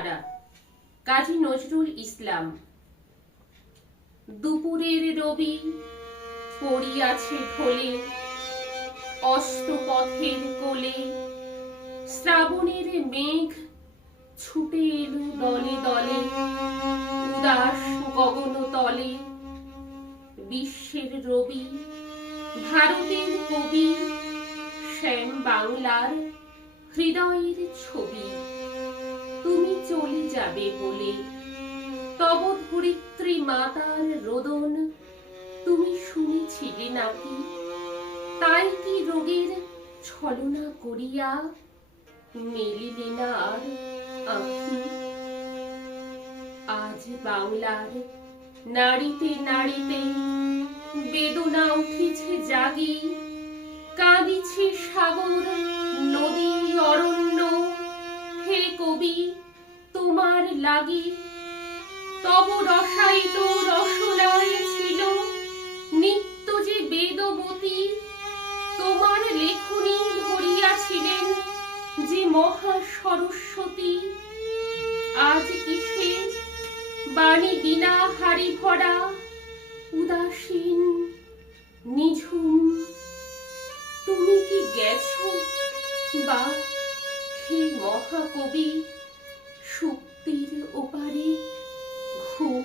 ধারা কাজী নজরুল ইসলাম। দুপুরের রবি পড়িয়াছে ঢোলে, অস্তপথের কোলে শ্রাবণের মেঘ ছুটে এলো দলে দলে, উদাস গগন তলে। বিশ্বের রবি ভারতের কবি, শ্যাম বাংলার হৃদয়ের ছবি। তুমি চলে যাবে বলে তব ধরিত্রী মাতার রোদন তুমি শুনেছিলে নাকি? তাই কি রোগের ছলনা করিয়া মেলিলে না আর আঁখি? আজ বাংলার নাড়িতে নাড়িতে বেদনা উঠিছে জাগি, কাঁদিছে সাগর নদী অরণ্য। হে কবি তোমার লাগি, তব রসায়িত রসনায় ছিল নিত্য যে বেদবতী। তোমার লেখনী ধরিয়াছিলেন যে মহা সরস্বতী। আজ কিসে বাণী বিনা হারি ভরা, উদাসীন নিঝুম। তুমি কি গেছো বা হে মহাকবি সুপ্তির ওপারে ঘুম?